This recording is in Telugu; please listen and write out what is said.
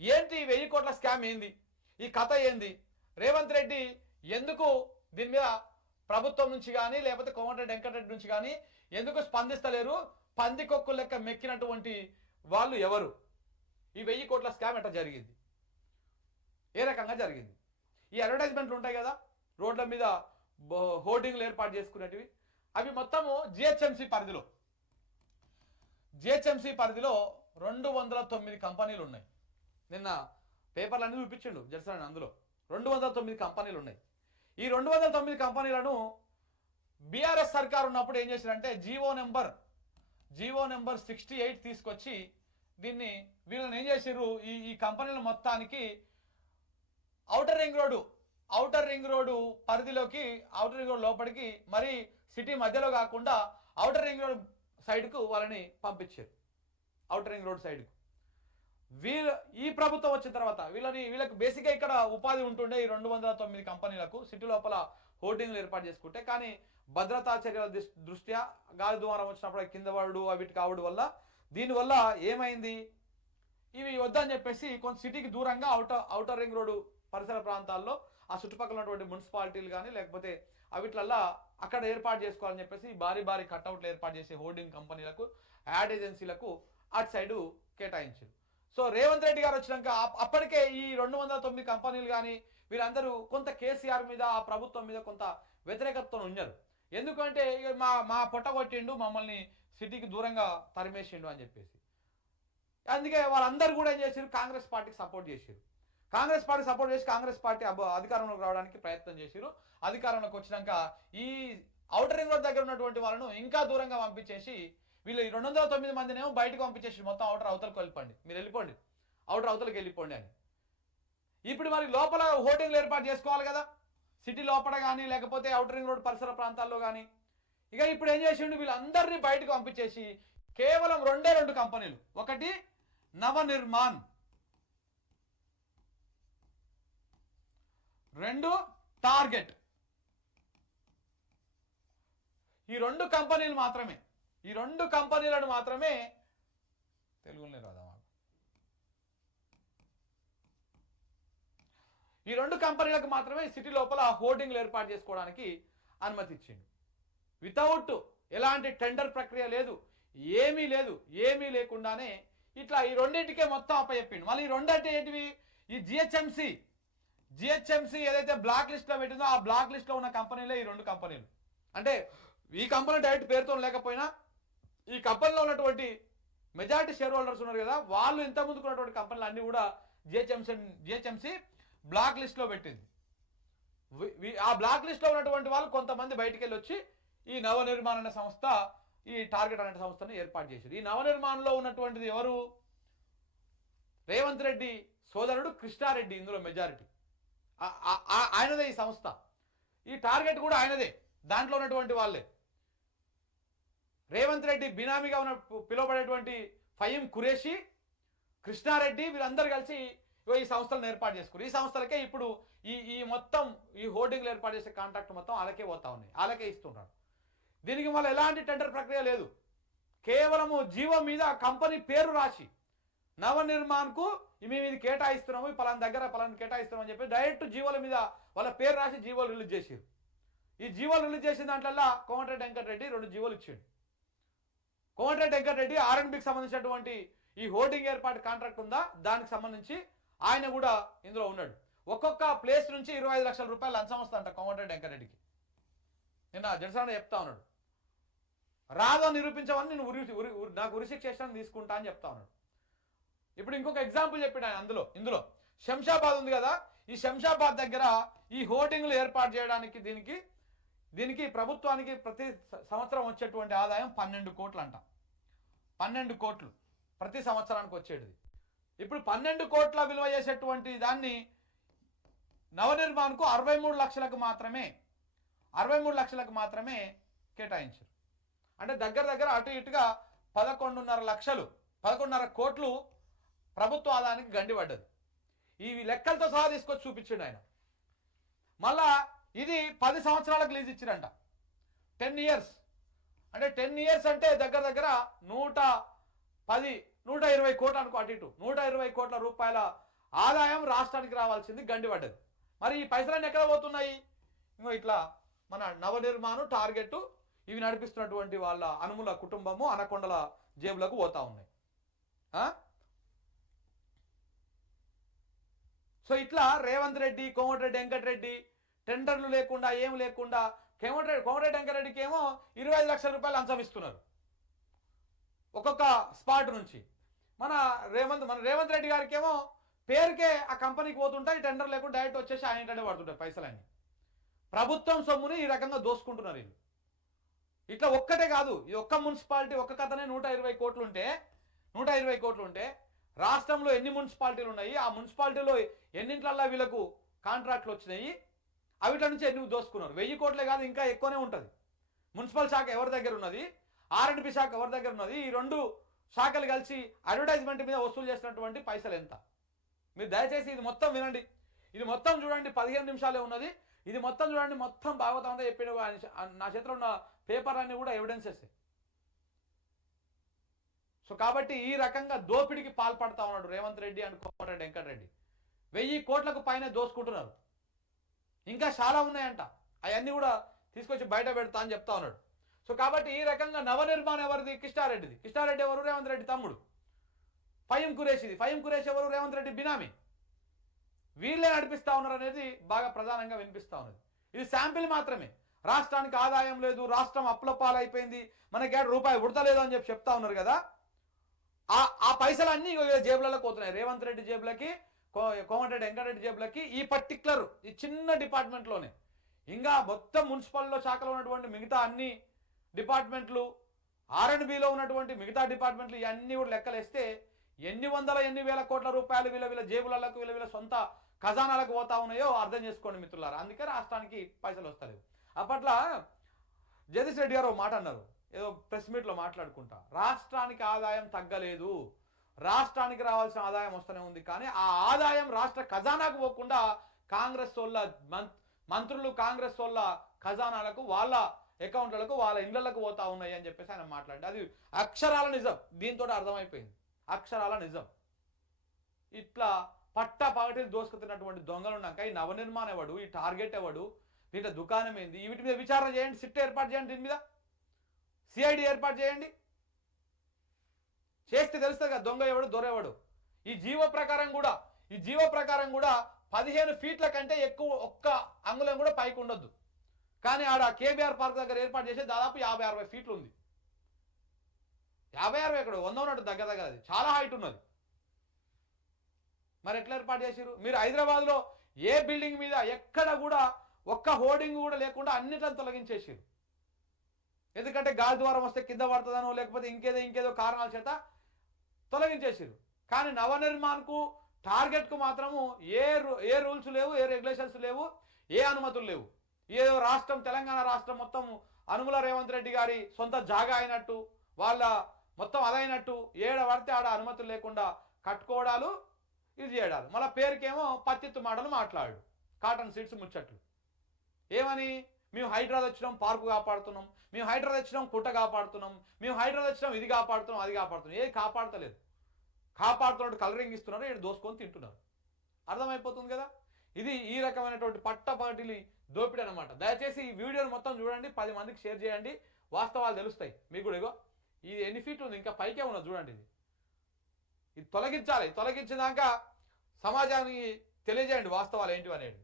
ఏంటి 1000 కోట్ల స్కామ్ ఏంది, ఈ కథ ఏంది, రేవంత్ రెడ్డి ఎందుకు దీని మీద ప్రభుత్వం నుంచి కానీ లేకపోతే కోమటిరెడ్డి వెంకటరెడ్డి నుంచి కానీ ఎందుకు స్పందిస్తలేరు, పందికొక్కు లెక్క మెక్కినటువంటి వాళ్ళు ఎవరు, ఈ 1000 కోట్ల స్కామ్ ఎట్లా జరిగింది, ఏ రకంగా జరిగింది. ఈ అడ్వర్టైజ్మెంట్లు ఉంటాయి కదా రోడ్ల మీద హోర్డింగ్లు ఏర్పాటు చేసుకునేటివి, అవి మొత్తము జిహెచ్ఎంసీ పరిధిలో 209 కంపెనీలు ఉన్నాయి. నిన్న పేపర్లు అన్ని చూపించిండు జడ్సన్, అందులో 209 కంపెనీలు ఉన్నాయి. ఈ 209 కంపెనీలను బీఆర్ఎస్ సర్కార్ ఉన్నప్పుడు ఏం చేశారంటే జీవో నెంబర్ 68 తీసుకొచ్చి దీన్ని వీళ్ళని ఏం చేశారు, ఈ కంపెనీల మొత్తానికి ఔటర్ రింగ్ రోడ్డు పరిధిలోకి, ఔటర్ రింగ్ రోడ్ లోపలికి, మరి సిటీ మధ్యలో కాకుండా ఔటర్ రింగ్ రోడ్ సైడ్కు వాళ్ళని పంపించారు. ఔటర్ రింగ్ రోడ్ సైడ్కు ఈ ప్రభుత్వం వచ్చిన తర్వాత వీళ్ళకి బేసిక్గా ఇక్కడ ఉపాధి ఉంటుండే. ఈ 209 కంపెనీలకు సిటీ లోపల హోర్డింగ్లు ఏర్పాటు చేసుకుంటే, కానీ భద్రతా చర్యల దృష్ట్యా గాలి దుమారం వచ్చినప్పుడు కింద పడు వీటి కావడం వల్ల దీనివల్ల ఏమైంది, ఇవి వద్దని చెప్పేసి కొంత సిటీకి దూరంగా ఔటర్ రింగ్ రోడ్డు పరిసర ప్రాంతాల్లో ఆ చుట్టుపక్కల ఉన్నటువంటి మున్సిపాలిటీలు కానీ లేకపోతే అవిట్లల్లా అక్కడ ఏర్పాటు చేసుకోవాలని చెప్పేసి భారీ కట్అవుట్లు ఏర్పాటు చేసే హోర్డింగ్ కంపెనీలకు, యాడ్ ఏజెన్సీలకు అటు సైడు కేటాయించారు. సో రేవంత్ రెడ్డి గారు వచ్చినాక అప్పటికే ఈ 209 కంపెనీలు కానీ వీళ్ళందరూ కొంత కేసీఆర్ మీద, ఆ ప్రభుత్వం మీద కొంత వ్యతిరేకతతో ఉన్నారు. ఎందుకంటే మా పొట్ట కొట్టిండు, మమ్మల్ని సిటీకి దూరంగా తరిమేసిండు అని చెప్పేసి. అందుకే వాళ్ళందరూ కూడా ఏం చేశారు, కాంగ్రెస్ పార్టీకి సపోర్ట్ చేశారు. కాంగ్రెస్ పార్టీ అధికారంలోకి రావడానికి ప్రయత్నం చేశారు. అధికారంలోకి వచ్చినాక ఈ ఔటర్ రింగ్ రోడ్ దగ్గర ఉన్నటువంటి వాళ్ళను ఇంకా దూరంగా పంపించేసి వీళ్ళు 209 మందినేమో బయటకు పంపించేసి మొత్తం అవతలకు వెళ్ళిపోండి, మీరు వెళ్ళిపోండి, అవతలకి వెళ్ళిపోండి అని. ఇప్పుడు మరి లోపల హోర్డింగ్లు ఏర్పాటు చేసుకోవాలి కదా, సిటీ లోపల కానీ లేకపోతే ఔటర్ రింగ్ రోడ్ పరిసర ప్రాంతాల్లో కానీ. ఇక ఇప్పుడు ఏం చేసిండు, వీళ్ళందరినీ బయటకు పంపించేసి కేవలం 2 కంపెనీలు, ఒకటి నవనిర్మాణ్, 2 టార్గెట్, ఈ 2 కంపెనీలు మాత్రమే, ఈ 2 కంపెనీలను మాత్రమే తెలుగులోనే రాదా మాకు, ఈ 2 కంపెనీలకు మాత్రమే సిటీ లోపల హోర్డింగ్లు ఏర్పాటు చేసుకోవడానికి అనుమతి ఇచ్చిండు. వితౌట్ ఎలాంటి టెండర్ ప్రక్రియ లేదు, ఏమీ లేకుండానే ఇట్లా ఈ రెండింటికే మొత్తం అప్పచెప్పిండు. మళ్ళీ ఈ 2 అంటే ఏంటివి, ఈ జిహెచ్ఎంసీ ఏదైతే బ్లాక్ లిస్ట్ లో పెట్టిందో ఆ బ్లాక్ లిస్ట్ లో ఉన్న కంపెనీలే ఈ 2 కంపెనీలు. అంటే ఈ కంపెనీ డైరెక్ట్ పేరుతో లేకపోయినా ఈ కంపెనీలో ఉన్నటువంటి మెజారిటీ షేర్ హోల్డర్స్ ఉన్నారు కదా, వాళ్ళు ఇంత ముందుకున్నటువంటి కంపెనీలు అన్ని కూడా జిహెచ్ఎంసీ బ్లాక్ లిస్ట్ లో పెట్టింది. ఆ బ్లాక్ లిస్ట్ లో ఉన్నటువంటి వాళ్ళు కొంతమంది బయటికి వెళ్ళి వచ్చి ఈ నవనిర్మాణ్ అనే సంస్థ, ఈ టార్గెట్ అనే సంస్థను ఏర్పాటు చేశారు. ఈ నవనిర్మాణంలో ఉన్నటువంటిది ఎవరు, రేవంత్ రెడ్డి సోదరుడు కృష్ణారెడ్డి, ఇందులో మెజారిటీ ఆయనదే ఈ సంస్థ, ఈ టార్గెట్ కూడా ఆయనదే, దాంట్లో ఉన్నటువంటి వాళ్ళే. రేవంత్ రెడ్డి బినామీగా ఉన్న పిలువబడేటువంటి ఫహీం ఖురేషి, కృష్ణారెడ్డి వీళ్ళందరూ కలిసి ఈ సంస్థలను ఏర్పాటు చేసుకున్నారు. ఈ సంస్థలకే ఇప్పుడు ఈ మొత్తం ఈ హోర్డింగ్లు ఏర్పాటు చేసే కాంట్రాక్ట్ మొత్తం వాళ్ళకే పోతా ఉన్నాయి, వాళ్ళకే ఇస్తున్నారు. దీనికి మళ్ళీ ఎలాంటి టెండర్ ప్రక్రియ లేదు, కేవలము జీవో మీద కంపెనీ పేరు రాసి నవనిర్మాణ్కు మేము ఇది కేటాయిస్తున్నాము, పలానా దగ్గర పలానా కేటాయిస్తున్నాం అని చెప్పి డైరెక్ట్ జీవోల మీద వాళ్ళ పేరు రాసి జీవోలు రిలీజ్ చేసారు. ఈ జీవోలు రిలీజ్ చేసిన దాంట్లో కోమటిరెడ్డి వెంకటరెడ్డి 2 జీవోలు ఇచ్చాడు. కోమటిరెడ్డి వెంకటరెడ్డి R&Bకి సంబంధించినటువంటి ఈ హోర్డింగ్ ఏర్పాటు కాంట్రాక్ట్ ఉందా దానికి సంబంధించి ఆయన కూడా ఇందులో ఉన్నాడు. ఒక్కొక్క ప్లేస్ నుంచి 25 లక్షల రూపాయలు లంచం వస్తుందంట కోమటిరెడ్డి వెంకటరెడ్డికి. నిన్న జడ్సన్ చెప్తా ఉన్నాడు, రాదో నిరూపించమని నేను నాకు ఉరిశిక్ష తీసుకుంటా అని చెప్తా ఉన్నాడు. ఇప్పుడు ఇంకొక ఎగ్జాంపుల్ చెప్పాడు ఆయన ఇందులో శంషాబాద్ ఉంది కదా, ఈ శంషాబాద్ దగ్గర ఈ హోర్డింగ్లు ఏర్పాటు చేయడానికి దీనికి ప్రభుత్వానికి ప్రతి సంవత్సరం వచ్చేటువంటి ఆదాయం 12 కోట్లు అంట. 12 కోట్లు ప్రతి సంవత్సరానికి వచ్చేటిది. ఇప్పుడు 12 కోట్ల విలువ చేసేటువంటి దాన్ని నవనిర్మాణ్కు 63 లక్షలకు మాత్రమే కేటాయించారు. అంటే దగ్గర అటు ఇటుగా 11.5 కోట్లు ప్రభుత్వ ఆదాయానికి గండిపడ్డది. ఈ లెక్కలతో సహా తీసుకొచ్చి చూపించాడు ఆయన. మళ్ళా ఇది 10 సంవత్సరాలకు లీజ్ ఇచ్చిరంట, 10 ఇయర్స్. అంటే 10 ఇయర్స్ అంటే దగ్గర 120 కోట్లు అనుకో, అటు ఇటు 120 కోట్ల రూపాయల ఆదాయం రాష్ట్రానికి రావాల్సింది గండిపడ్డది. మరి ఈ పైసలన్నీ ఎక్కడ పోతున్నాయి? ఇంకో ఇట్లా మన నవనిర్మాణం టార్గెట్ ఇవి నడిపిస్తున్నటువంటి వాళ్ళ అనుముల కుటుంబము అనకొండల జేబులకు పోతా ఉన్నాయి. సో ఇట్లా రేవంత్ రెడ్డి, కోమటిరెడ్డి వెంకటరెడ్డి టెండర్లు లేకుండా ఏం లేకుండా కోమటిరెడ్డి వెంకటరెడ్డికి ఏమో 25 లక్షల రూపాయలు లంచం ఇస్తున్నారు ఒక్కొక్క స్పాట్ నుంచి. మన రేవంత్ రెడ్డి గారికి ఏమో పేరుకే ఆ కంపెనీకి పోతుంటాయి, టెండర్ లేకుండా డైరెక్ట్ వచ్చేసి ఆయన ఇంటనే పడుతుంటాయి పైసలన్నీ. ప్రభుత్వం సొమ్ముని ఈ రకంగా దోసుకుంటున్నారు వీళ్ళు. ఇట్లా ఒక్కటే కాదు, ఈ ఒక్క మున్సిపాలిటీ ఒక్క కథనే 120 కోట్లు ఉంటే రాష్ట్రంలో ఎన్ని మున్సిపాలిటీలు ఉన్నాయి, ఆ మున్సిపాలిటీలో ఎన్నింట్లల్లా వీళ్ళకు కాంట్రాక్ట్లు వచ్చినాయి, అవిట నుంచి ఎన్ని దోసుకున్నారు. 1000 కోట్లే కాదు, ఇంకా ఎక్కువనే ఉంటుంది. మున్సిపల్ శాఖ ఎవరి దగ్గర ఉన్నది, R&B శాఖ ఎవరి దగ్గర ఉన్నది, ఈ రెండు శాఖలు కలిసి అడ్వర్టైజ్మెంట్ మీద వసూలు చేసినటువంటి పైసలు ఎంత? మీరు దయచేసి ఇది మొత్తం వినండి, ఇది మొత్తం చూడండి. 15 నిమిషాలే ఉన్నది, ఇది మొత్తం చూడండి. మొత్తం భాగవతం అంతా చెప్పిన నా చేతిలో ఉన్న పేపర్ అన్ని కూడా ఎవిడెన్సెస్. సో కాబట్టి ఈ రకంగా దోపిడికి పాల్పడతా ఉన్నాడు రేవంత్ రెడ్డి అండ్ కోమటిరెడ్డి వెంకటరెడ్డి. 1000 కోట్లకు పైన దోసుకుంటున్నారు. ఇంకా చాలా ఉన్నాయంట, అవన్నీ కూడా తీసుకొచ్చి బయట పెడతా అని చెప్తా ఉన్నాడు. సో కాబట్టి ఈ రకంగా నవనిర్మాణం ఎవరిది? కృష్ణారెడ్డిది. కృష్ణారెడ్డి ఎవరు? రేవంత్ రెడ్డి తమ్ముడు. ఫహీం ఖురేషిది. ఫహీం ఖురేషి ఎవరు? రేవంత్ రెడ్డి బినామీ. వీళ్ళే నడిపిస్తా ఉన్నారు అనేది బాగా ప్రధానంగా వినిపిస్తా ఉన్నది. ఇది శాంపిల్ మాత్రమే. రాష్ట్రానికి ఆదాయం లేదు, రాష్ట్రం అప్పులపాలైపోయింది, మనకి రూపాయి ఉడతలేదు అని చెప్పి చెప్తా ఉన్నారు కదా. ఆ పైసలన్నీ జేబులలో పోతున్నాయి. రేవంత్ రెడ్డి జేబులకి, కోమటిరెడ్డి వెంకటరెడ్డి జేబులకి, ఈ పర్టికులర్ ఈ చిన్న డిపార్ట్మెంట్లోనే. ఇంకా మొత్తం మున్సిపల్లో శాఖలో ఉన్నటువంటి మిగతా అన్ని డిపార్ట్మెంట్లు, R&Bలో ఉన్నటువంటి మిగతా డిపార్ట్మెంట్లు ఇవన్నీ కూడా లెక్కలేస్తే ఎన్ని వేల కోట్ల రూపాయలు వీళ్ళ జేబులకు వీళ్ళ సొంత ఖజానాలకు పోతా ఉన్నాయో అర్థం చేసుకోండి మిత్రులారా. అందుకే రాష్ట్రానికి పైసలు వస్తలేవు. అప్పట్లో జగదీష్ రెడ్డి గారు మాట అన్నారు, ఏదో ప్రెస్ మీట్లో మాట్లాడుకుంటా, రాష్ట్రానికి ఆదాయం తగ్గలేదు, రాష్ట్రానికి రావాల్సిన ఆదాయం వస్తూనే ఉంది, కానీ ఆ ఆదాయం రాష్ట్ర ఖజానాకు పోకుండా కాంగ్రెస్ వాళ్ళ మంత్రులు, కాంగ్రెస్ వాళ్ళ ఖజానాలకు, వాళ్ళ అకౌంట్లకు, వాళ్ళ ఇళ్లకు పోతా ఉన్నాయి అని చెప్పేసి ఆయన మాట్లాడి, అది అక్షరాల నిజం. దీంతో అర్థమైపోయింది, అక్షరాల నిజం. ఇట్లా పట్ట పగటిలు దోసుకుతున్నటువంటి దొంగలు ఉన్నాక ఈ నవనిర్మాణం ఎవడు, ఈ టార్గెట్ ఎవడు, దీంట్లో దుకాణం ఏంది, వీటి మీద విచారణ చేయండి, సిట్ ఏర్పాటు చేయండి, దీని మీద CID ఏర్పాటు చేయండి. చేస్తే తెలుస్తుంది కదా దొంగ ఎవడు, దొరెవడు. ఈ జీవో ప్రకారం కూడా 15 ఫీట్ల కంటే ఎక్కువ ఒక్క అంగుళం కూడా పైకి ఉండొద్దు. కానీ ఆడ KBR పార్క్ దగ్గర ఏర్పాటు చేసే దాదాపు 50-60 ఫీట్లు ఉంది. 50-60 ఎక్కడ 100 ఉన్నట్టు దగ్గర అది చాలా హైట్ ఉన్నది. మరి ఎట్లా ఏర్పాటు చేశారు? మీరు హైదరాబాద్లో ఏ బిల్డింగ్ మీద ఎక్కడ కూడా ఒక్క హోర్డింగ్ కూడా లేకుండా అన్నిట్లను తొలగించేసారు. ఎందుకంటే గాలి ద్వారం వస్తే కింద పడుతుందనో లేకపోతే ఇంకేదో కారణాల చేత తొలగించేసారు. కానీ నవనిర్మాణ్కు టార్గెట్కు మాత్రము ఏ రూల్స్ లేవు, ఏ రెగ్యులేషన్స్ లేవు, ఏ అనుమతులు లేవు. ఏదో రాష్ట్రం, తెలంగాణ రాష్ట్రం మొత్తం అనుముల రేవంత్ రెడ్డి గారి సొంత జాగా అయినట్టు, వాళ్ళ మొత్తం అదైనట్టు ఏడ పడితే ఆడ అనుమతులు లేకుండా కట్టుకోవడాలు, ఇది చేయడాలు. మళ్ళీ పేరుకేమో పత్తిత్తు మాటలు మాట్లాడు, కాటన్ సీడ్స్ ముచ్చట్లు. ఏమని? మేము హైడ్రా తెచ్చినాం, పార్కు కాపాడుతున్నాం, మేము హైడ్రా తెచ్చినాం, కుట్ట కాపాడుతున్నాం, మేము హైడ్రా తెచ్చినాం, ఇది కాపాడుతున్నాం, అది కాపాడుతున్నాం. ఏది కాపాడతలేదు, కాపాడుతున్నట్టు కలరింగ్ ఇస్తున్నారు, ఇక్కడ దోసుకొని తింటున్నారు. అర్థమైపోతుంది కదా. ఇది ఈ రకమైనటువంటి పట్టపగటిలి దోపిడీ అనమాట. దయచేసి ఈ వీడియోని మొత్తం చూడండి, 10 మందికి షేర్ చేయండి, వాస్తవాలు తెలుస్తాయి మీకు కూడా. ఇగో ఇది ఎన్ని ఫీట్లు ఉంది, ఇంకా పైకే ఉన్నది చూడండి. ఇది తొలగించాలి, తొలగించినాక సమాజానికి తెలియజేయండి వాస్తవాలు ఏంటివి అనేది.